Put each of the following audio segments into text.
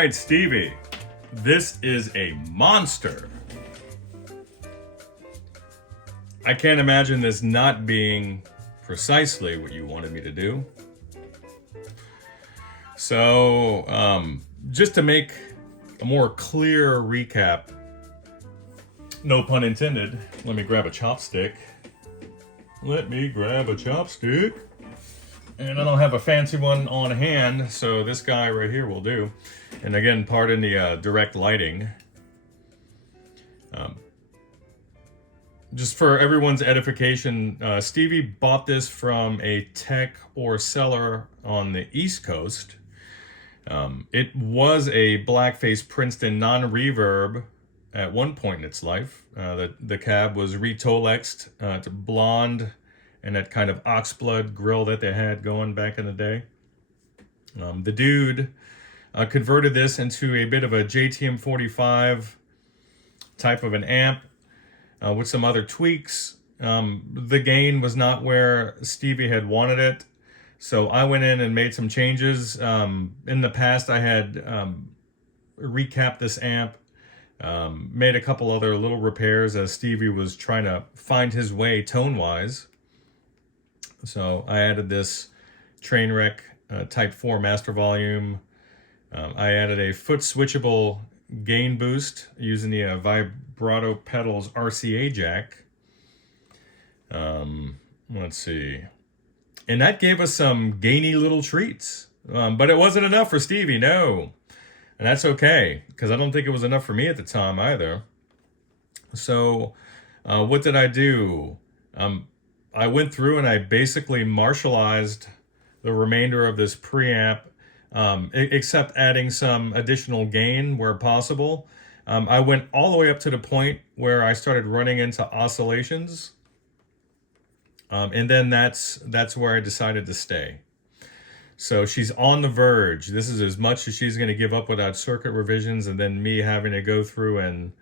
right, Stevie. This is a monster. I can't imagine this not being precisely what you wanted me to do. So, just to make a more clear recap, no pun intended, let me grab a chopstick. And I don't have a fancy one on hand, so this guy right here will do. And again, pardon the direct lighting. Just for everyone's edification, Stevie bought this from a tech or seller on the East Coast. It was a Blackface Princeton non-reverb at one point in its life. The cab was retolexed to blonde and that kind of oxblood grill that they had going back in the day. The dude converted this into a bit of a JTM 45 type of an amp with some other tweaks. The gain was not where Stevie had wanted it, so I went in and made some changes. In the past, I had recapped this amp, made a couple other little repairs as Stevie was trying to find his way tone-wise. So I added this Trainwreck Type 4 master volume. I added a foot switchable gain boost using the Vibrato Pedals RCA jack. Let's see. And that gave us some gainy little treats. But it wasn't enough for Stevie, no. And that's okay, because I don't think it was enough for me at the time either. So what did I do? I went through and I basically marshalized the remainder of this preamp, except adding some additional gain where possible. I went all the way up to the point where I started running into oscillations. And then that's where I decided to stay. So she's on the verge. This is as much as she's going to give up without circuit revisions, and then me having to go through and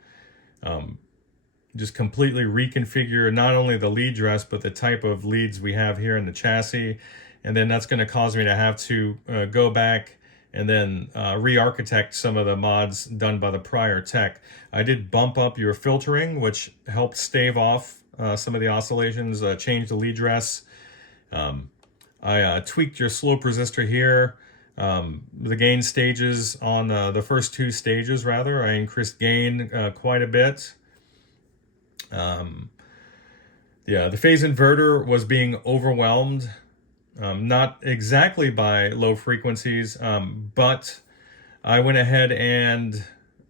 just completely reconfigure not only the lead dress, but the type of leads we have here in the chassis. And then that's going to cause me to have to go back and then re-architect some of the mods done by the prior tech. I did bump up your filtering, which helped stave off some of the oscillations, change the lead dress. I tweaked your slope resistor here. The gain stages on the first two stages, rather, I increased gain quite a bit. Yeah, the phase inverter was being overwhelmed. Not exactly by low frequencies, but I went ahead and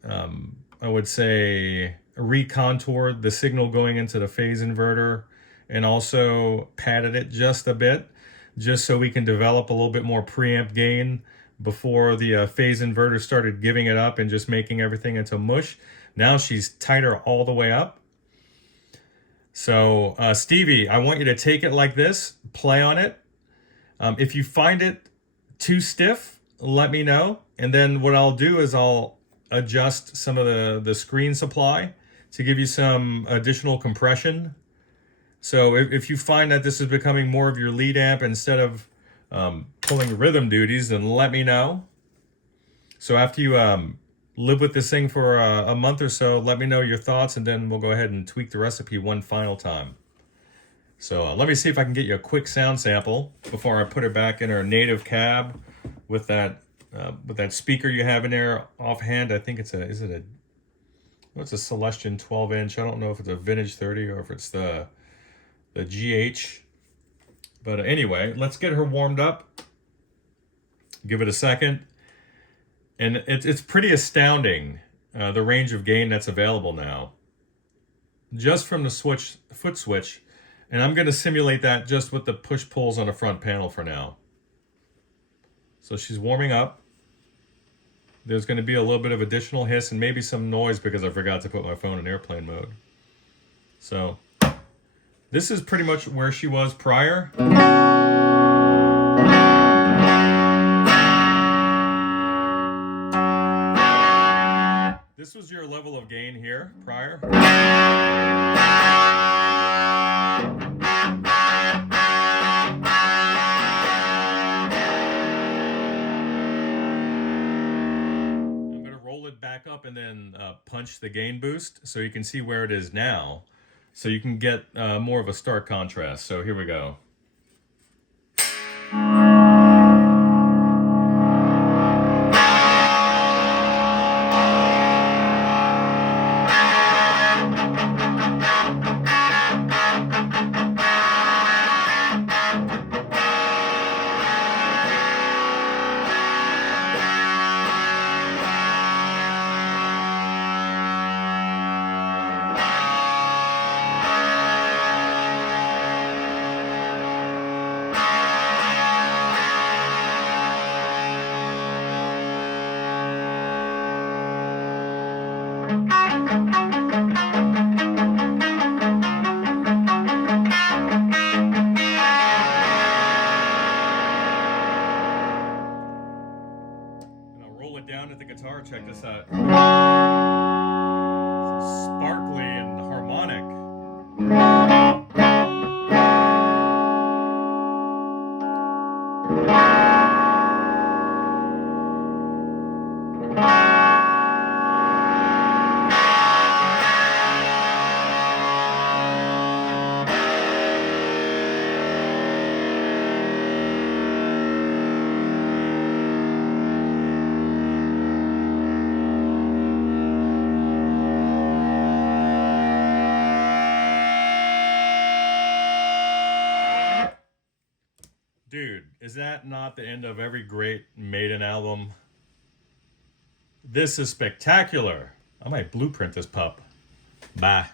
I would say recontoured the signal going into the phase inverter and also padded it just a bit, just so we can develop a little bit more preamp gain before the phase inverter started giving it up and just making everything into mush. Now she's tighter all the way up. So Stevie, I want you to take it like this, play on it. If you find it too stiff, let me know. And then what I'll do is I'll adjust some of the screen supply to give you some additional compression. So if you find that this is becoming more of your lead amp instead of pulling rhythm duties, then let me know. So after you live with this thing for a month or so, let me know your thoughts, and then we'll go ahead and tweak the recipe one final time. So let me see if I can get you a quick sound sample before I put it back in our native cab with that speaker you have in there offhand. I think it's a Celestion 12-inch. I don't know if it's a Vintage 30 or if it's the GH. But anyway, let's get her warmed up. Give it a second. And it's pretty astounding, the range of gain that's available now. Just from the foot switch. And I'm going to simulate that just with the push-pulls on the front panel for now. So she's warming up. There's going to be a little bit of additional hiss and maybe some noise because I forgot to put my phone in airplane mode. So this is pretty much where she was prior. This was your level of gain here prior. then punch the gain boost so you can see where it is now. So you can get more of a stark contrast. So here we go. Down at the guitar, check this out. So sparkly and harmonic. Dude, is that not the end of every great Maiden album? This is spectacular. I might blueprint this pup. Bye.